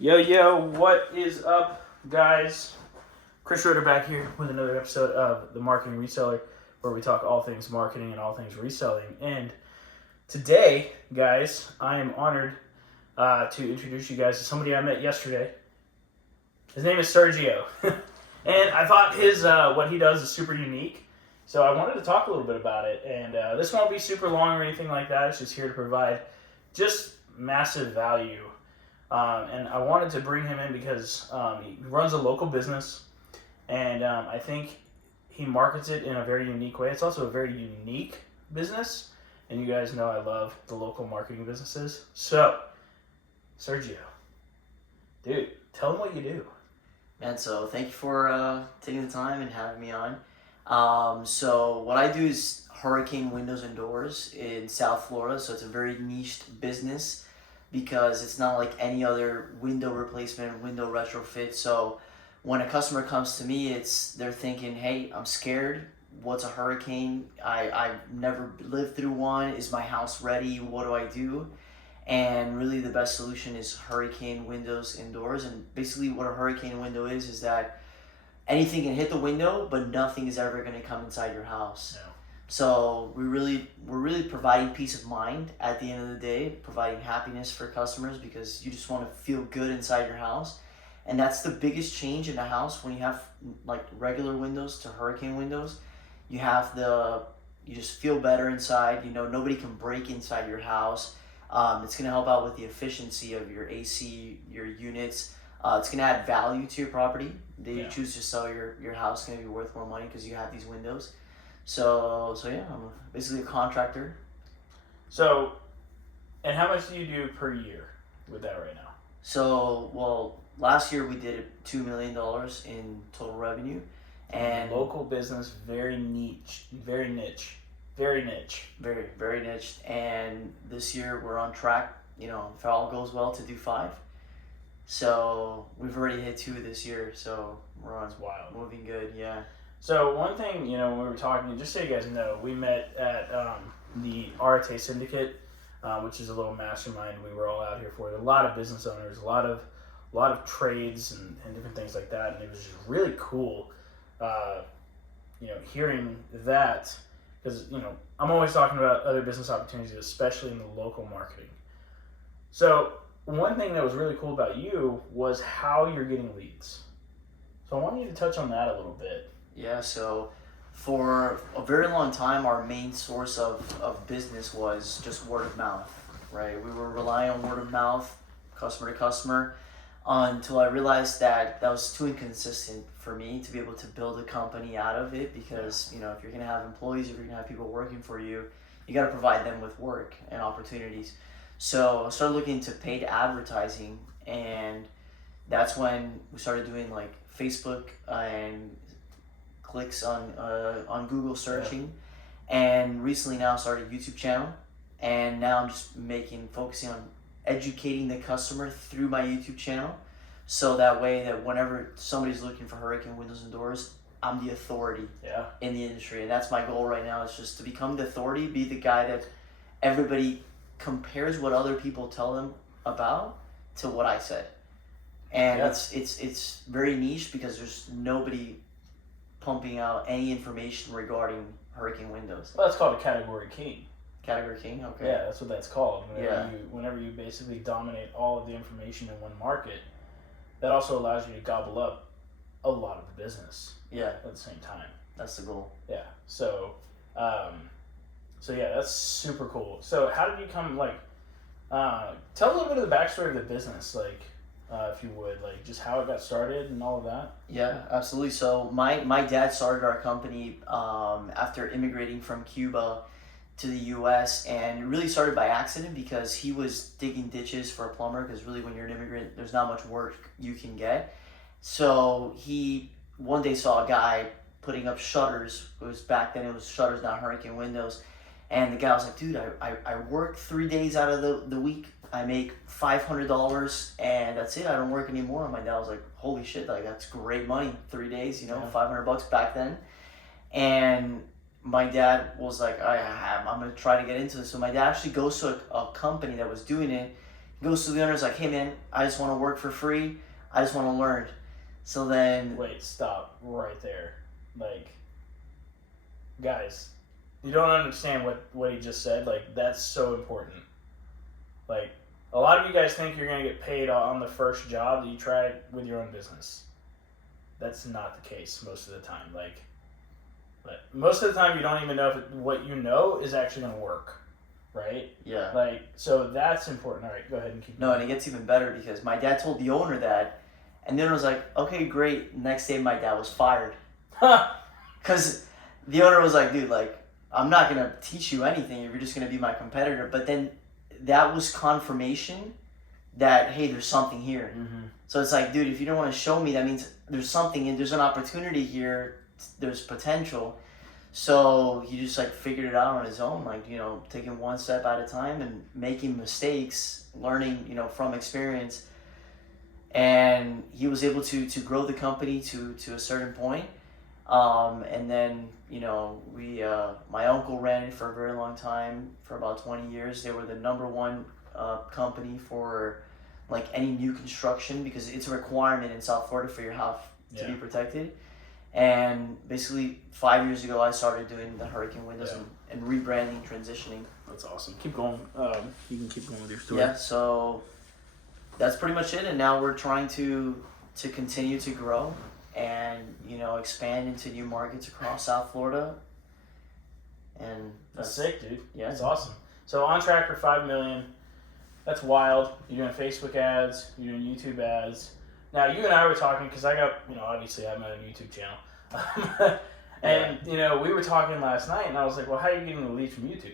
Yo, what is up, guys? Chris Schroeder back here with another episode of The Marketing Reseller, where we talk all things marketing and all things reselling. And today, guys, I am honored to introduce you guys to somebody I met yesterday. His name is Sergio. And I thought his what he does is super unique. So I wanted to talk a little bit about it. And this won't be super long or anything like that. It's just here to provide just massive value. And I wanted to bring him in because he runs a local business, and I think he markets it in a very unique way. It's also a very unique business, and you guys know I love the local marketing businesses. So, Sergio, dude, tell him what you do. Man, so thank you for taking the time and having me on. So what I do is hurricane windows and doors in South Florida. So it's a very niched business because it's not like any other window replacement, window retrofit. So when a customer comes to me, they're thinking, hey, I'm scared. What's a hurricane? I've never lived through one. Is my house ready? What do I do? And really the best solution is hurricane windows indoors. And basically what a hurricane window is that anything can hit the window, but nothing is ever going to come inside your house. No. So we're really providing peace of mind at the end of the day, providing happiness for customers because you just want to feel good inside your house. And that's the biggest change in the house when you have like regular windows to hurricane windows. You just feel better inside. You know, nobody can break inside your house. It's going to help out with the efficiency of your AC, your units. It's going to add value to your property. You choose to sell your house, going to be worth more money because you have these windows. So yeah, I'm basically a contractor. So, and how much do you do per year with that right now? So, well, last year we did $2 million in total revenue. And local business, very niche. Very, very niche. And this year we're on track, if all goes well, to do 5. So we've already hit 2 this year, so we're on. It's wild. Moving good, yeah. So one thing, when we were talking, just so you guys know, we met at the Arte Syndicate, which is a little mastermind we were all out here for. There are a lot of business owners, a lot of trades and different things like that, and it was just really cool, hearing that, because, I'm always talking about other business opportunities, especially in the local marketing. So one thing that was really cool about you was how you're getting leads. So I want you to touch on that a little bit. Yeah, so for a very long time, our main source of business was just word of mouth, right? We were relying on word of mouth, customer to customer, until I realized that was too inconsistent for me to be able to build a company out of it because, if you're going to have employees, if you're going to have people working for you, you got to provide them with work and opportunities. So I started looking into paid advertising, and that's when we started doing like Facebook and clicks on Google searching, and recently now started a YouTube channel, and now I'm just focusing on educating the customer through my YouTube channel, so that way that whenever somebody's looking for hurricane windows and doors, I'm the authority in the industry, and that's my goal right now, is just to become the authority, be the guy that everybody compares what other people tell them about to what I said. And it's very niche because there's nobody pumping out any information regarding hurricane windows. Well, that's called a category king. Category king, okay. Yeah, that's what that's called. Whenever you basically dominate all of the information in one market, that also allows you to gobble up a lot of the business. Yeah. At the same time. That's the goal. Yeah. So that's super cool. So how did you come, tell a little bit of the backstory of the business, if you would, just how it got started and all of that. Yeah, absolutely. So my dad started our company after immigrating from Cuba to the U.S. and it really started by accident because he was digging ditches for a plumber, because really when you're an immigrant, there's not much work you can get. So he one day saw a guy putting up shutters. Back then it was shutters, not hurricane windows. And the guy was like, dude, I work 3 days out of the week. I make $500 and that's it. I don't work anymore. And my dad was like, holy shit, that's great money. 3 days, $500 back then. And my dad was like, I'm going to try to get into this. So my dad actually goes to a company that was doing it. He goes to the owner, is like, hey man, I just want to work for free. I just want to learn. So then, Wait, stop right there. Like, guys, you don't understand what he just said. Like, that's so important. Like, a lot of you guys think you're going to get paid on the first job that you try with your own business. That's not the case most of the time. Like, but most of the time you don't even know if what you know is actually going to work, right? yeah. Like, so that's important. All right, go ahead and keep No, and it gets even better because my dad told the owner that, and the owner was like, okay, great. Next day, my dad was fired. Because the owner was like, dude, like, I'm not going to teach you anything if you're just going to be my competitor. But then that was confirmation that, hey, there's something here. Mm-hmm. So it's like, dude, if you don't want to show me, that means there's something and there's an opportunity here. There's potential. So he just like figured it out on his own, like, you know, taking one step at a time and making mistakes, learning, you know, from experience. And he was able to grow the company to a certain point. And then, you know, my uncle ran it for a very long time, for about 20 years. They were the number one company for like any new construction, because it's a requirement in South Florida for your house to be protected. And basically 5 years ago, I started doing the hurricane windows and rebranding, transitioning. That's awesome. Keep going. You can keep going with your story. Yeah, so that's pretty much it. And now we're trying to continue to grow and, you know, expand into new markets across South Florida. And that's sick, dude. Yeah, that's awesome. So on track for 5 million. That's wild. You're doing Facebook ads. You're doing YouTube ads. Now, you and I were talking, because I got, you know, obviously I have my own YouTube channel. And, you know, we were talking last night, and I was like, well, how are you getting the leads from YouTube?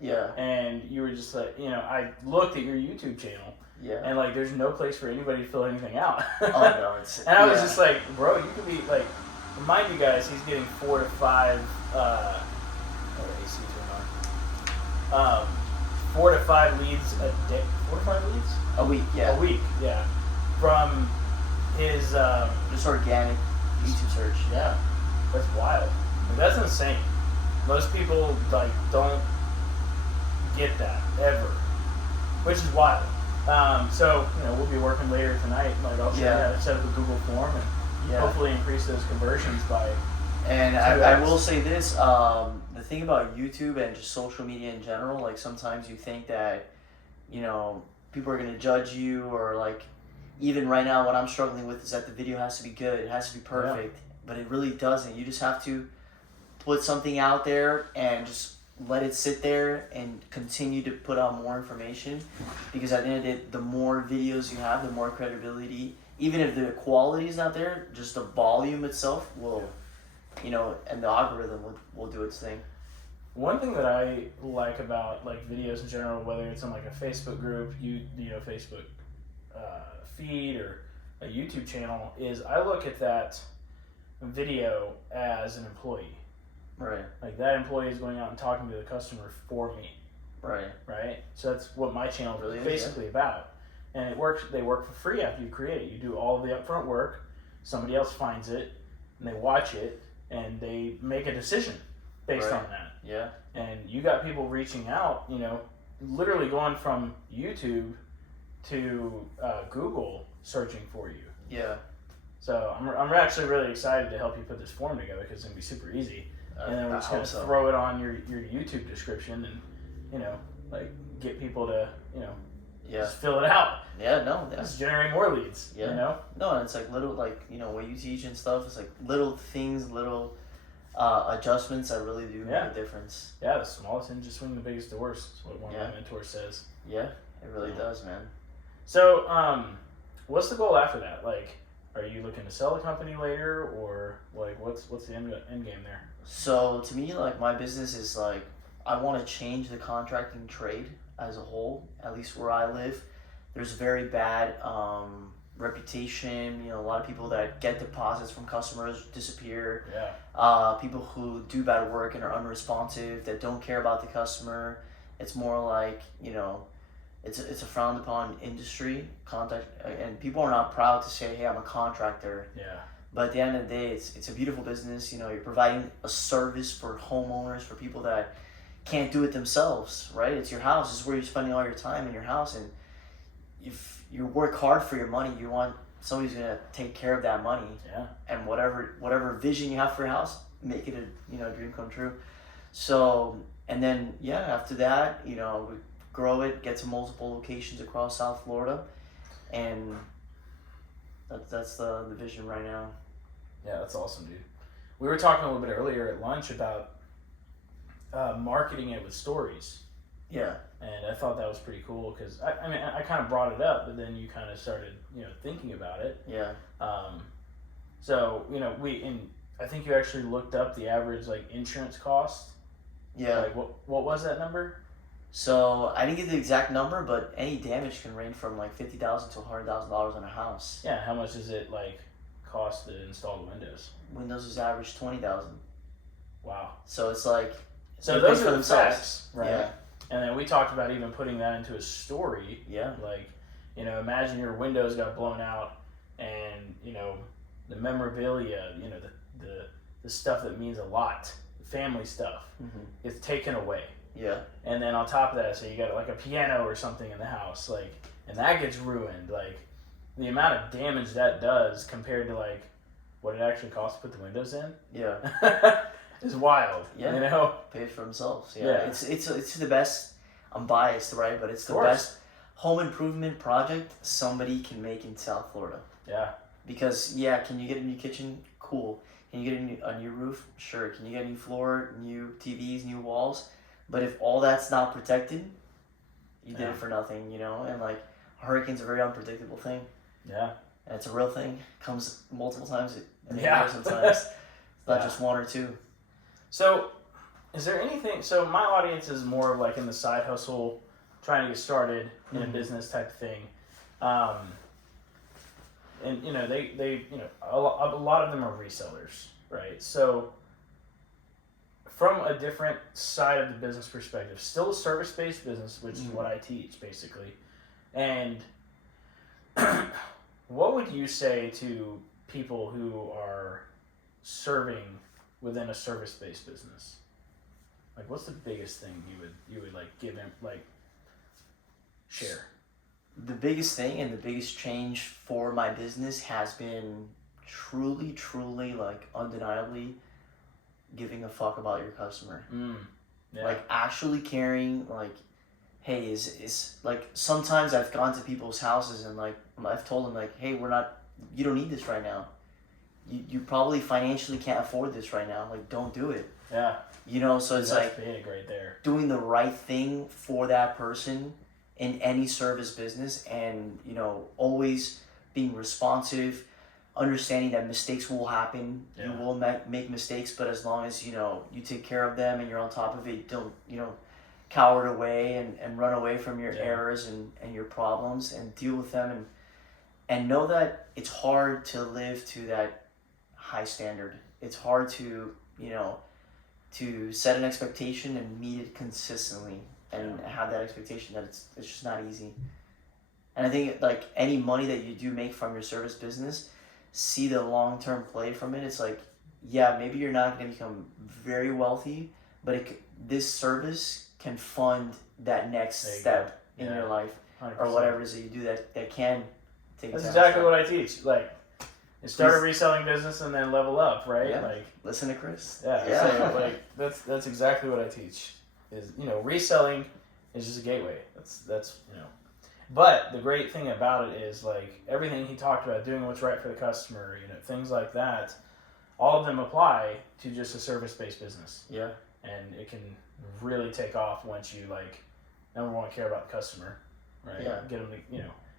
Yeah. And you were just like, you know, I looked at your YouTube channel. Yeah. And, like, there's no place for anybody to fill anything out. Oh, no. It's, and I was just like, bro, you could be, like, remind you guys, he's getting 4 to 5, AC turned on. 4 to 5 leads a day. 4 to 5 leads? A week, yeah. A week, yeah. From his just organic YouTube search. Yeah, that's wild. Like, that's insane. Most people like don't get that ever, which is wild. So you know, we'll be working later tonight. Like I'll show you how to set up a Google form and hopefully increase those conversions by. And I will say this: the thing about YouTube and just social media in general, like sometimes you think that, you know, people are gonna judge you, or like. Even right now, what I'm struggling with is that the video has to be good. It has to be perfect. But it really doesn't. You just have to put something out there and just let it sit there and continue to put out more information. Because at the end of the day, the more videos you have, the more credibility. Even if the quality is not there, just the volume itself will, you know, and the algorithm will do its thing. One thing that I like about like videos in general, whether it's on like a Facebook group, you know, Facebook feed or a YouTube channel, is I look at that video as an employee. Right. Like that employee is going out and talking to the customer for me. Right. Right? So that's what my channel really is basically about. And it works. They work for free after you create it. You do all of the upfront work. Somebody else finds it and they watch it and they make a decision based on that. Yeah. And you got people reaching out, you know, literally going from YouTube to Google searching for you. Yeah. So I'm actually really excited to help you put this form together because it's going to be super easy. And then we're just going to throw it on your YouTube description and, you know, like get people to, you know, just fill it out. Yeah, no. Yeah. Just generate more leads, you know? No, and it's like little, like, you know, what you teach and stuff, it's like little things, little adjustments that really do make a difference. Yeah, the smallest hinge swing the biggest doors is what one of my mentors says. Yeah, it really does, man. So, what's the goal after that? Like, are you looking to sell the company later, or like what's the end game there? So to me, like my business is like I want to change the contracting trade as a whole. At least where I live, there's very bad reputation. You know, a lot of people that get deposits from customers disappear. Yeah. People who do bad work and are unresponsive, that don't care about the customer. It's more like, you know, it's a frowned upon industry, and people are not proud to say, hey, I'm a contractor. Yeah. But at the end of the day, it's a beautiful business. You know, you're providing a service for homeowners, for people that can't do it themselves, right? It's your house. This is where you're spending all your time in your house, and if you work hard for your money, you want somebody's gonna take care of that money. Yeah. And whatever vision you have for your house, make it a dream come true. So, and then after that, we grow it, get to multiple locations across South Florida, and that's the vision right now. Yeah, that's awesome, dude. We were talking a little bit earlier at lunch about marketing it with stories. Yeah. And I thought that was pretty cool because I kind of brought it up, but then you kind of started thinking about it. Yeah. So I think you actually looked up the average insurance cost. Yeah. Like what was that number? So I didn't get the exact number, but any damage can range from $50,000 to $100,000 on a house. Yeah. How much does it cost to install the windows? Windows is average $20,000. Wow. So it's so those are the facts, right? Yeah. And then we talked about even putting that into a story. Yeah. Imagine your windows got blown out, and the memorabilia, the stuff that means a lot, the family stuff, is taken away. Yeah. And then on top of that, so you got a piano or something in the house, and that gets ruined. The amount of damage that does compared to what it actually costs to put the windows in. Yeah. Is wild. Yeah. Pay for themselves. Yeah. It's the best. I'm biased, right? But it's the best home improvement project somebody can make in South Florida. Yeah. Because can you get a new kitchen? Cool. Can you get a new roof? Sure. Can you get a new floor, new TVs, new walls? But if all that's not protected, you did it for nothing, And hurricanes are a very unpredictable thing. Yeah. And it's a real thing. Comes multiple times in a Yeah. year sometimes. It's not just one or two. So, is there anything? So, my audience is more of in the side hustle, trying to get started in a business type of thing, and they a lot of them are resellers, right? So, from a different side of the business perspective, still a service based business, which is what I teach basically, and what would you say to people who are serving within a service-based business? What's the biggest thing you would give them share? The biggest thing and the biggest change for my business has been truly undeniably giving a fuck about your customer. Yeah. Actually caring, hey, is sometimes I've gone to people's houses and I've told them hey, you don't need this right now. You probably financially can't afford this right now. Don't do it. Yeah. So it's big right there. Doing the right thing for that person in any service business, and always being responsive, understanding that mistakes will happen. Yeah. You will make mistakes, but as long as you take care of them and you're on top of it, don't cower away and run away from your errors and your problems, and deal with them, and know that it's hard to live to that high standard. It's hard to to set an expectation and meet it consistently, and have that expectation that it's just not easy. And I think any money that you do make from your service business, see the long-term play from it. It's maybe you're not going to become very wealthy, but this service can fund that next step in your life, 100%. or whatever it is that you do that can take. That's exactly what I teach. You start a reselling business and then level up, right? Yeah. Listen to Chris. Yeah. So that's exactly what I teach. Is reselling is just a gateway. That's But the great thing about it is everything he talked about, doing what's right for the customer, things like that, all of them apply to just a service-based business. Yeah. And it can really take off once you number one, care about the customer, right? Yeah. Get them to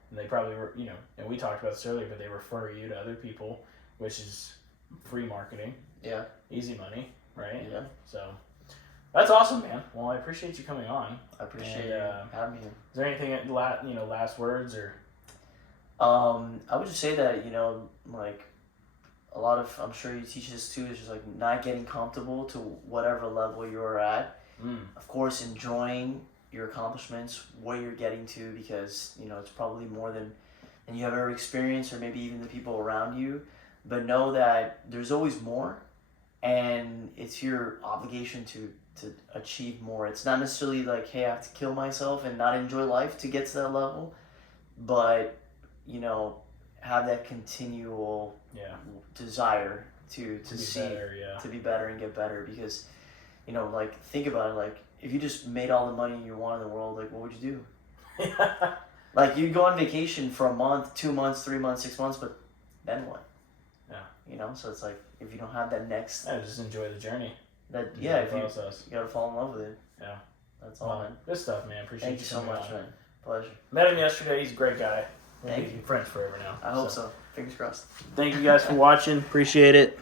and they probably were and we talked about this earlier, but they refer you to other people, which is free marketing. Yeah. Easy money, right? Yeah. So that's awesome, man. Well, I appreciate you coming on. I appreciate you having me. Is there anything last words or? I would just say that a lot of, I'm sure you teach this too, is just not getting comfortable to whatever level you're at. Of course, enjoying your accomplishments, where you're getting to, because it's probably more than you have ever experienced, or maybe even the people around you. But know that there's always more, and it's your obligation to achieve more. It's not necessarily hey, I have to kill myself and not enjoy life to get to that level. but have that continual desire to see better, to be better and get better, because like, think about it, like, if you just made all the money you want in the world, like, what would you do? Like, you'd go on vacation for a month, 2 months, 3 months, 6 months, but then what? So it's like, if you don't have that next, just enjoy the journey. if you gotta fall in love with it. Yeah, that's all, man. Good stuff, man. Appreciate Thank you so much, man. Pleasure. Met him yesterday. He's a great guy. We'll Thank be you. friends forever now. I hope so. Fingers crossed. Thank you guys for watching. Appreciate it.